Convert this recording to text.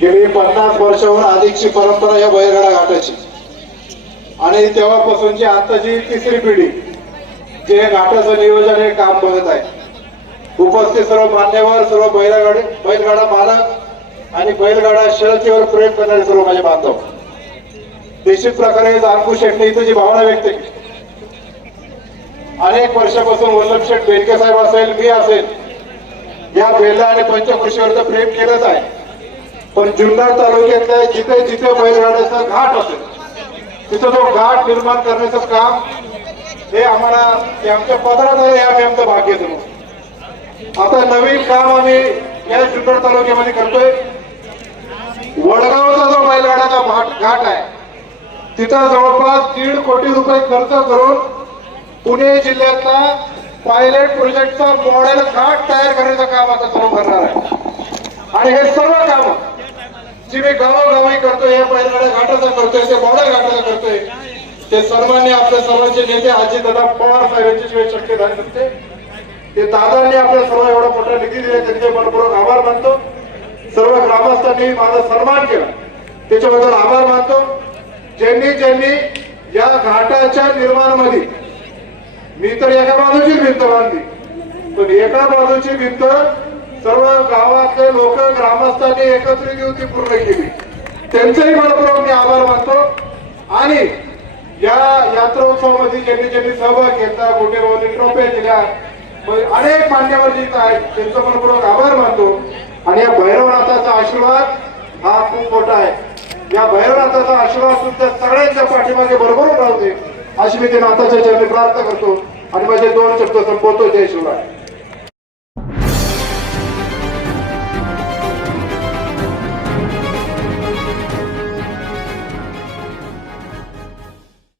गेली पन्नास वर्षाहून अधिकची परंपरा या बैलगाडा घाटाची. आणि तेव्हापासूनची आताची तिसरी पिढी जे हे घाटाचं नियोजन हे काम बघत आहे. उपस्थित सर्व मान्यवर सर्व बैलगाडी बैलगाडा मालक आणि बैलगाडा शर्यतीवर प्रेम करणारे सर्व माझे बांधव. निश्चित प्रकारे जानकू शेटने इथं जी भावना व्यक्त केली. अनेक वर्षापासून वल्लभ शेठ बेलके साहेब असेल मी असेल या बेला आणि पंचकृषीवर तर प्रेम केलंच आहे. पण जुन्नर तालुक्यातल्या जिथे जिथे बैलगाड्याचा घाट असेल तिथं तो घाट निर्माण करण्याचं काम हे आम्हाला आमच्या पदरात आहे हे आम्ही आमचं भाग्य समजतो आता नवीन काम आम्ही या जुन्नर तालुक्यामध्ये करतोय. वडगावचा जो बैलगाड्याचा भाट घाट आहे तिथं जवळपास दीड कोटी रुपये खर्च करून पुणे जिल्ह्यातला पायलट प्रोजेक्टचा मॉडेल घाट तयार करण्याचं काम आता सुरू करणार आहे. आणि हे सर्व काम जी मी गावोगावी करतोय या बैलगाड्या घाटाचा करतोय ते मॉडेल घाटाचा करतोय. ते सर्वांनी आपल्या सर्वांचे नेते अजित दादा पवार साहेबांची शिवाय शक्य झाले नसते ते दादांनी आपल्या सर्व एवढा मोठा निधी दिला त्यांचे मनपूर्वक आभार मानतो. सर्व ग्रामस्थांनी माझा सन्मान केला. त्याच्याबद्दल आभार मानतो. ज्यांनी ज्यांनी या घाटाच्या निर्माणामध्ये मी तर एका बाजूची भिंत बांधली पण एका बाजूची भिंत सर्व गावातले लोक संस्थांनी एकत्रित येऊन ती पूर्ण केली. त्यांचंही मनपूर्वक मी आभार मानतो. आणि या यात्रोत्सवामध्ये ज्यांनी ज्यांनी सहभाग घेतला मोठे भाऊनी ट्रॉफ्या दिल्या अनेक मान्यवर जिथं आहेत त्यांचा मनपूर्वक आभार मानतो. आणि या भैरवनाथाचा आशीर्वाद हा खूप मोठा आहे. या भैरवनाथाचा आशीर्वाद सुद्धा सगळ्यांच्या पाठीमागे बरोबर राहते अशी मी ते नाथाच्या चरणी प्रार्थना करतो. आणि माझे दोन शब्द संपवतो. जय शिवराय.